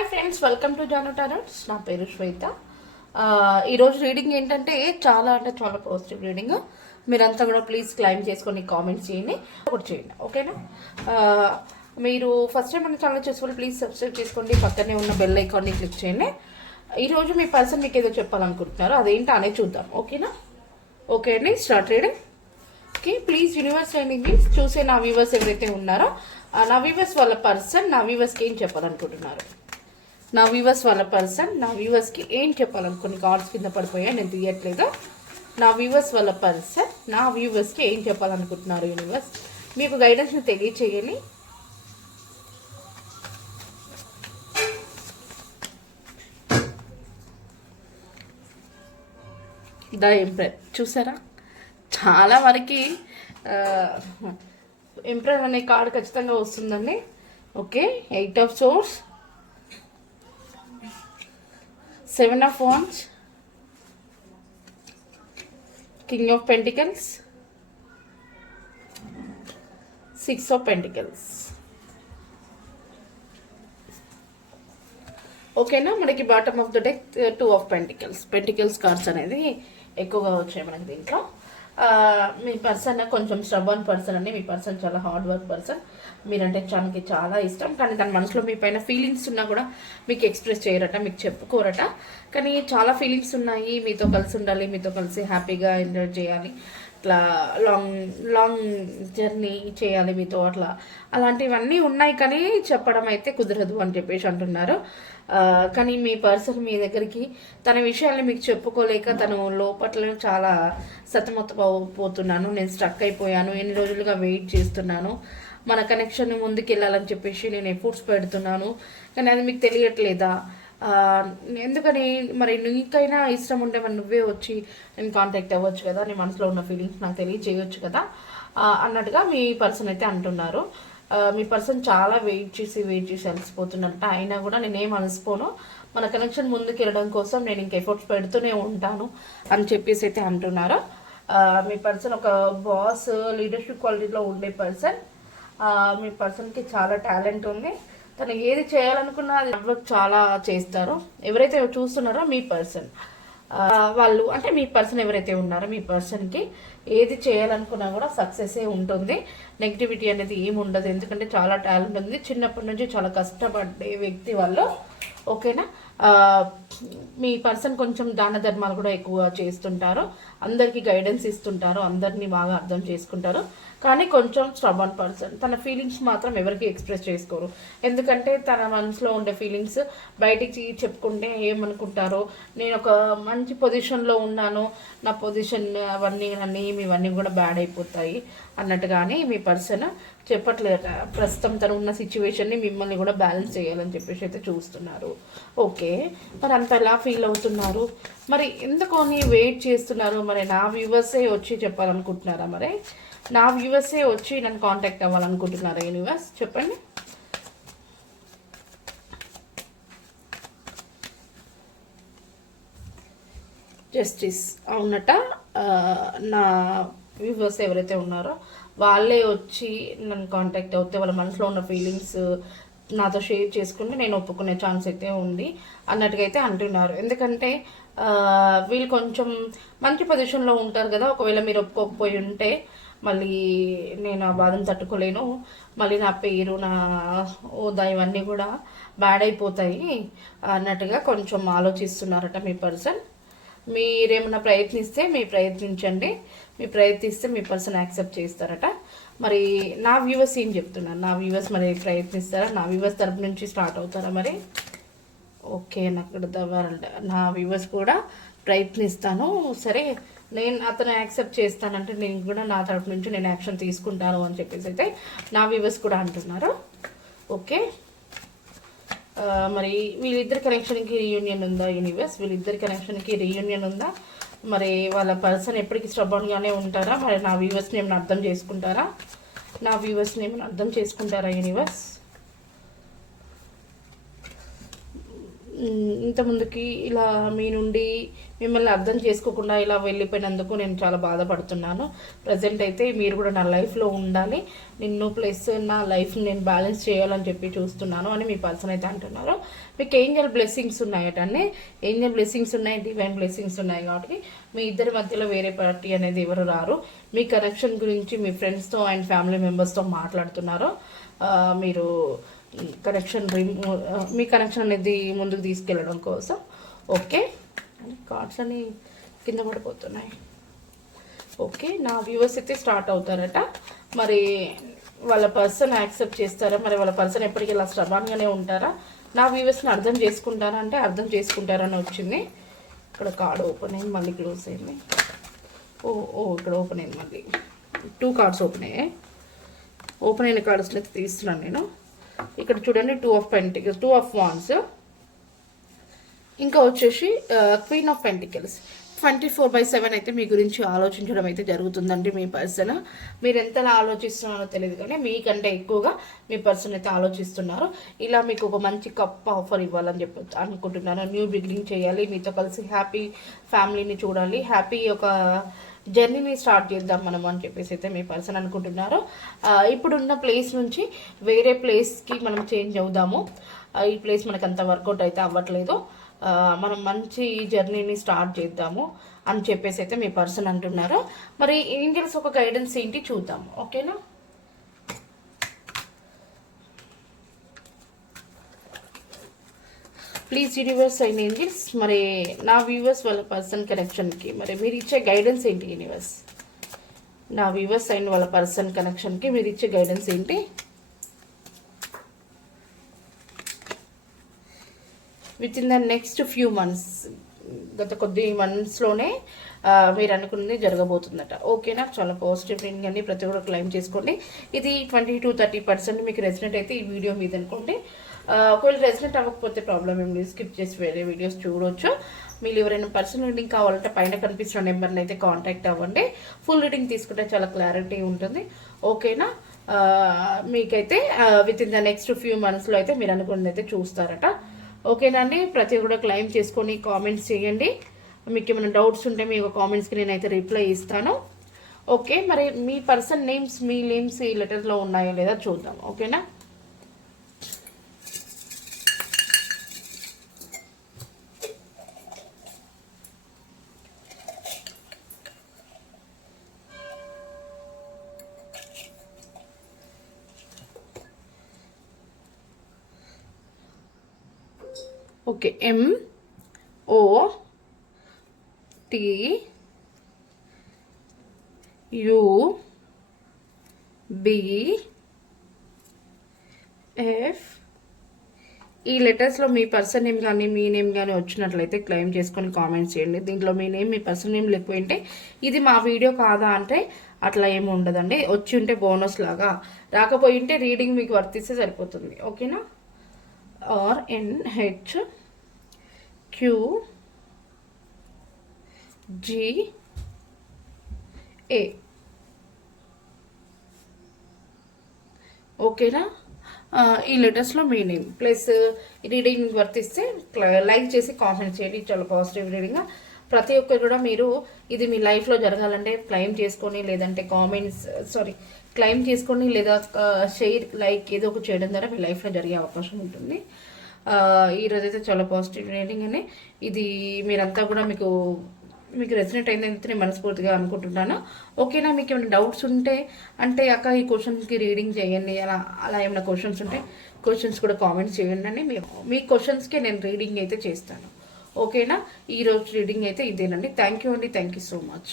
Hi friends, welcome to Janu tarots. నా పేరు శ్వేత. ఈరోజు రీడింగ్ ఏంటంటే చాలా అంటే చాలా పాజిటివ్ రీడింగ్. మీరంతా కూడా ప్లీజ్ క్లైమ్ చేసుకొని కామెంట్స్ చేయండి, ఒకటి చేయండి, ఓకేనా? మీరు ఫస్ట్ టైం మన ఛానల్ చేసుకోవాలి, ప్లీజ్ సబ్స్క్రైబ్ చేసుకోండి, పక్కనే ఉన్న బెల్ ఐకాన్ని క్లిక్ చేయండి. ఈరోజు మీ పర్సన్ మీకు ఏదో చెప్పాలనుకుంటున్నారు, అదేంటో అనేది చూద్దాం, ఓకేనా? ఓకే అండి, start reading. Okay, please universe and English చూసే నా వ్యూవర్స్ ఎవరైతే ఉన్నారో నా వ్యూవర్స్ వాళ్ళ పర్సన్ నా వ్యూవర్స్కి ఏం చెప్పాలనుకుంటున్నారు, నా వ్యూవర్స్ వాళ్ళ పర్సన్ నా వ్యూవర్స్కి ఏం చెప్పాలనుకుని కార్డ్స్ కింద పడిపోయా, నేను తీయట్లేదు. నా వ్యూవర్స్ వాళ్ళ పర్సన్ నా వ్యూవర్స్కి ఏం చెప్పాలనుకుంటున్నారు యూనివర్స్, మీకు గైడెన్స్ని తెలియచేయాలి. ద ఎంప్రెస్ చూసారా, చాలా వరకు ఎంప్రెస్ అనే కార్డు ఖచ్చితంగా వస్తుందండి. Okay, 8 of swords, 7 of wands, king of pentacles, 6 of pentacles. ఓకేనా, మనకి bottom of the deck 2 of pentacles cards అనేది ఎక్కువగా వచ్చాయి మనకి దీంట్లో. మీ పర్సన్ కొంచెం స్ట్రబన్ పర్సన్ అండి. మీ పర్సన్ చాలా హార్డ్ వర్క్ పర్సన్. మీరంటే తనకి చాలా ఇష్టం, కానీ తన మనసులో మీ పైన ఫీలింగ్స్ ఉన్నా కూడా మీకు ఎక్స్ప్రెస్ చేయరట, మీకు చెప్పుకోరట. కానీ చాలా ఫీలింగ్స్ ఉన్నాయి, మీతో కలిసి ఉండాలి, మీతో కలిసి హ్యాపీగా ఎంజాయ్ చేయాలి, ఇట్లా లాంగ్ జర్నీ చేయాలి మీతో, అలాంటివన్నీ ఉన్నాయి. కానీ చెప్పడం అయితే కుదరదు అని చెప్పేసి అంటున్నారు. కానీ మీ పర్సన్ మీ దగ్గరికి తన విషయాన్ని మీకు చెప్పుకోలేక తను లోపట్ల చాలా సతమతపోతున్నాను, నేను స్ట్రక్ అయిపోయాను, ఎన్ని రోజులుగా వెయిట్ చేస్తున్నాను, మన కనెక్షన్ ముందుకు వెళ్ళాలని చెప్పేసి నేను ఎఫర్ట్స్ పెడుతున్నాను, కానీ అది మీకు తెలియట్లేదా? ఎందుకని మరి నీకైనా ఇష్టం ఉంటే మరి నువ్వే వచ్చి నేను కాంటాక్ట్ అవ్వచ్చు కదా, నీ మనసులో ఉన్న ఫీలింగ్స్ నాకు తెలియజేయవచ్చు కదా అన్నట్టుగా మీ పర్సన్ అయితే అంటున్నారు. మీ పర్సన్ చాలా వెయిట్ చేసి అలసిపోతున్నట్ట, అయినా కూడా నేనేం అలసిపోను, మన కనెక్షన్ ముందుకు వెళ్ళడం కోసం నేను ఇంక ఎఫర్ట్స్ పెడుతూనే ఉంటాను అని చెప్పేసి అయితే అంటున్నారు. మీ పర్సన్ ఒక బాస్ లీడర్షిప్ క్వాలిటీలో ఉండే పర్సన్. మీ పర్సన్కి చాలా టాలెంట్ ఉంది, తను ఏది చేయాలనుకున్నా అది వర్క్ చాలా చేస్తారు. ఎవరైతే చూస్తున్నారో మీ పర్సన్ వాళ్ళు అంటే మీ పర్సన్ ఎవరైతే ఉన్నారో మీ పర్సన్కి ఏది చేయాలనుకున్నా కూడా సక్సెసే ఉంటుంది, నెగిటివిటీ అనేది ఏమి ఉండదు. ఎందుకంటే చాలా టాలెంట్ ఉంది, చిన్నప్పటి నుంచి చాలా కష్టపడే వ్యక్తి వాళ్ళు. ఓకేనా, మీ పర్సన్ కొంచెం దాన ధర్మాలు కూడా ఎక్కువ చేస్తుంటారు, అందరికీ గైడెన్స్ ఇస్తుంటారు, అందరినీ బాగా అర్థం చేసుకుంటారు. కానీ కొంచెం స్ట్రబన్ పర్సన్, తన ఫీలింగ్స్ మాత్రం ఎవరికి ఎక్స్ప్రెస్ చేసుకోరు. ఎందుకంటే తన మనసులో ఉండే ఫీలింగ్స్ బయటికి చెప్పుకుంటే ఏమనుకుంటారో, నేను ఒక మంచి పొజిషన్లో ఉన్నాను, నా పొజిషన్ అవన్నీ ఇవన్నీ కూడా బ్యాడ్ అయిపోతాయి అన్నట్టుగానే మీ పర్సన్ చెప్పట్లేదు. ప్రస్తుతం తను ఉన్న సిచ్యువేషన్ని మిమ్మల్ని కూడా బ్యాలెన్స్ చేయాలని చెప్పేసి అయితే చూస్తున్నారు. ఓకే, మరి అంత ఎలా ఫీల్ అవుతున్నారు, మరి ఎందుకని వెయిట్ చేస్తున్నారు? మరి నా వ్యూవర్సే వచ్చి చెప్పాలనుకుంటున్నారా? మరి నా వ్యూవర్సే వచ్చి నన్ను కాంటాక్ట్ అవ్వాలనుకుంటున్నారా యూనివర్స్, చెప్పండి. జస్టిస్ అవునట. నా వ్యూవర్స్ ఎవరైతే ఉన్నారో వాళ్ళే వచ్చి నన్ను కాంటాక్ట్ అవుతే వాళ్ళ మనసులో ఉన్న ఫీలింగ్స్ నాతో షేర్ చేసుకుంటే నేను ఒప్పుకునే ఛాన్స్ అయితే ఉంది అన్నట్టుగా అయితే అంటున్నారు. ఎందుకంటే వీళ్ళు కొంచెం మంచి పొజిషన్లో ఉంటారు కదా, ఒకవేళ మీరు ఒప్పుకోకపోయి ఉంటే మళ్ళీ నేను ఆ బాధను తట్టుకోలేను, మళ్ళీ నా పేరు నా హోదా ఇవన్నీ కూడా బ్యాడ్ అయిపోతాయి అన్నట్టుగా కొంచెం ఆలోచిస్తున్నారట మీ పర్సన్. మీరేమన్నా ప్రయత్నిస్తే ప్రయత్నించండి, ప్రయత్నిస్తే మీ పర్సన్ యాక్సెప్ట్ చేస్తారట. మరి నా వ్యూవర్స్ ఏం చెప్తున్నారు, నా వ్యూవర్స్ మరి ప్రయత్నిస్తారా, నా వ్యూవర్స్ తరపు నుంచి స్టార్ట్ అవుతారా మరి? ఓకే, నాకు నా వ్యూవర్స్ కూడా ప్రయత్నిస్తాను, సరే నేను అతను యాక్సెప్ట్ చేస్తానంటే నేను కూడా నా తరపు నుంచి నేను యాక్షన్ తీసుకుంటాను అని చెప్పేసి అయితే నా వ్యూవర్స్ కూడా అంటున్నారు. ఓకే, మరి వీళ్ళిద్దరి కనెక్షన్కి రీయూనియన్ ఉందా యూనివర్స్? వీళ్ళిద్దరి కనెక్షన్కి రీయూనియన్ ఉందా? మరి వాళ్ళ పర్సన్ ఎప్పటికీ స్ట్రబన్గానే ఉంటారా? మరి నా వ్యూవర్స్ని ఏమైనా అర్థం చేసుకుంటారా? నా వ్యూవర్స్ని ఏమైనా అర్థం చేసుకుంటారా యూనివర్స్? ఇంత ముందుకి ఇలా మీ నుండి మిమ్మల్ని అర్థం చేసుకోకుండా ఇలా వెళ్ళిపోయినందుకు నేను చాలా బాధపడుతున్నాను. ప్రజెంట్ అయితే మీరు కూడా నా లైఫ్లో ఉండాలి, నిన్ను ప్లస్ నా లైఫ్ని నేను బ్యాలెన్స్ చేయాలని చెప్పి చూస్తున్నాను అని మీ పర్సన్ అయితే అంటున్నారు. మీకు ఏంజల్ బ్లెస్సింగ్స్ ఉన్నాయటండి, ఏంజల్ బ్లెస్సింగ్స్ ఉన్నాయి, డివైన్ బ్లెస్సింగ్స్ ఉన్నాయి. కాబట్టి మీ ఇద్దరి మధ్యలో వేరే పార్టీ అనేది ఎవరు రారు. మీ కనెక్షన్ గురించి మీ ఫ్రెండ్స్తో అండ్ ఫ్యామిలీ మెంబర్స్తో మాట్లాడుతున్నారు. మీరు కనెక్షన్ మీ కనెక్షన్ అనేది ముందుకు తీసుకెళ్ళడం కోసం. ఓకే, కార్డ్స్ అని కింద పడిపోతున్నాయి. ఓకే, నా వ్యూవర్స్ అయితే స్టార్ట్ అవుతారట. మరి వాళ్ళ పర్సన్ యాక్సెప్ట్ చేస్తారా, మరి వాళ్ళ పర్సన్ ఎప్పటికీ ఇలా స్ట్రబాన్గానే ఉంటారా, నా వ్యూవర్స్ని అర్థం చేసుకుంటారా అంటే అర్థం చేసుకుంటారని వచ్చింది. ఇక్కడ కార్డ్ ఓపెన్ అయింది, మళ్ళీ క్లోజ్ అయింది. ఇక్కడ ఓపెన్ అయింది, మళ్ళీ 2 కార్డ్స్ ఓపెన్ అయ్యాయి. ఓపెన్ అయిన కార్డ్స్ అయితే తీస్తున్నాను నేను. ఇక్కడ చూడండి 2 ఆఫ్ పెంటికల్స్, 2 ఆఫ్ వాండ్స్, ఇంకా వచ్చేసి క్వీన్ ఆఫ్ పెంటికల్స్. 24/7 అయితే మీ గురించి ఆలోచించడం అయితే జరుగుతుందండి. మీ పర్సన్ మీరు ఎంతలా ఆలోచిస్తున్నారో తెలియదు, కానీ మీకంటే ఎక్కువగా మీ పర్సన్ అయితే ఆలోచిస్తున్నారు. ఇలా మీకు ఒక మంచి కప్ ఆఫర్ ఇవ్వాలని చెప్పి అనుకుంటున్నారు. న్యూ బిగినింగ్ చేయాలి, మీతో కలిసి హ్యాపీ ఫ్యామిలీని చూడాలి, హ్యాపీ ఒక జర్నీని స్టార్ట్ చేద్దాం మనం అని చెప్పేసి అయితే మీ పర్సన్ అనుకుంటున్నారు. ఇప్పుడున్న ప్లేస్ నుంచి వేరే ప్లేస్కి మనం చేంజ్ అవుదాము, ఈ ప్లేస్ మనకు అంత వర్కౌట్ అయితే అవ్వట్లేదు, మనం మంచి జర్నీని స్టార్ట్ చేద్దాము అని చెప్పేసి అయితే మీ పర్సన్ అంటున్నారు. మరి ఏంజల్స్ ఒక గైడెన్స్ ఏంటి చూద్దాము. ఓకేనా, ప్లీజ్ యూనివర్స్ అండ్ ఏంజల్స్, మరి నా వ్యూవర్స్ వాళ్ళ పర్సన్ కనెక్షన్కి మరి మీరు ఇచ్చే గైడెన్స్ ఏంటి యూనివర్స్? నా వ్యూవర్స్ అండ్ వాళ్ళ పర్సన్ కనెక్షన్కి మీరు ఇచ్చే గైడెన్స్ ఏంటి? With in the next few months, గత కొద్ది మంత్స్లోనే మీరు అనుకున్నది జరగబోతుందట. ఓకేనా, చాలా పాజిటివ్ రీడింగ్ అని ప్రతి ఒక్కరు క్లైమ్ చేసుకోండి. ఇది 20-30% మీకు రెసినేట్ అయితే ఈ వీడియో మీద అనుకోండి. ఒకవేళ రెసినేట్ అవ్వకపోతే ప్రాబ్లం ఏం లేదు, స్కిప్ చేసి వేరే వీడియోస్ చూడవచ్చు. మీరు ఎవరైనా పర్సనల్ రీడింగ్ కావాలంటే పైన కనిపిస్తున్న నెంబర్ని అయితే కాంటాక్ట్ అవ్వండి. ఫుల్ రీడింగ్ తీసుకుంటే చాలా క్లారిటీ ఉంటుంది. ఓకేనా, మీకైతే with in the next few మంత్స్లో అయితే మీరు అనుకున్నది అయితే చూస్తారట. ఓకేనండి, ప్రతి కూడా క్లైమ్ చేసుకొని కామెంట్స్ చేయండి. మీకు ఏమైనా డౌట్స్ ఉంటే మీ కామెంట్స్కి నేనైతే రిప్లై ఇస్తాను. ఓకే, మరి మీ పర్సన్ నేమ్స్, మీ నేమ్స్ ఈ లెటర్లో ఉన్నాయో లేదా చూద్దాం. ఓకేనా, ఓకే, MOTUBF. ఈ లెటర్స్లో మీ పర్సన్ నేమ్ కానీ మీ నేమ్ కానీ వచ్చినట్లయితే క్లెయిమ్ చేసుకొని కామెంట్స్ చేయండి. దీంట్లో మీ నేమ్, మీ పర్సన్ నేమ్ లేకపోయింటే ఇది మా వీడియో కాదా అంటే అట్లా ఏమి ఉండదండి. వచ్చి ఉంటే బోనస్ లాగా, రాకపోయింటే రీడింగ్ మీకు వర్తిస్తే సరిపోతుంది. ఓకేనా, RNHQGA. ఓకేనా, ఈ లెటర్స్లో మీ నేమ్ ప్లస్ రీడింగ్ వర్తిస్తే లైక్ చేసి కామెంట్ చేయండి. చాలా పాజిటివ్ రీడింగ్. ప్రతి ఒక్కరు కూడా మీరు ఇది మీ లైఫ్లో జరగాలంటే క్లెయిమ్ చేసుకొని, లేదంటే క్లెయిమ్ చేసుకొని లేదా షేర్, లైక్ ఏదో ఒక చేయడం ద్వారా మీ లైఫ్లో జరిగే అవకాశం ఉంటుంది. ఈరోజైతే చాలా పాజిటివ్ రీడింగ్ అని ఇది మీరంతా కూడా మీకు రెసినేట్ అయిందని నేను మనస్ఫూర్తిగా అనుకుంటున్నాను. ఓకేనా, మీకు ఏమైనా డౌట్స్ ఉంటే అంటే అక్క ఈ క్వశ్చన్స్కి రీడింగ్ చేయండి అలా ఏమైనా క్వశ్చన్స్ ఉంటే క్వశ్చన్స్ కూడా కామెంట్స్ చేయండి అని మీ క్వశ్చన్స్కి నేను రీడింగ్ అయితే చేస్తాను. ఓకేనా, ఈరోజు రీడింగ్ అయితే ఇదేనండి. థ్యాంక్ యూ అండి, థ్యాంక్ యూ సో మచ్.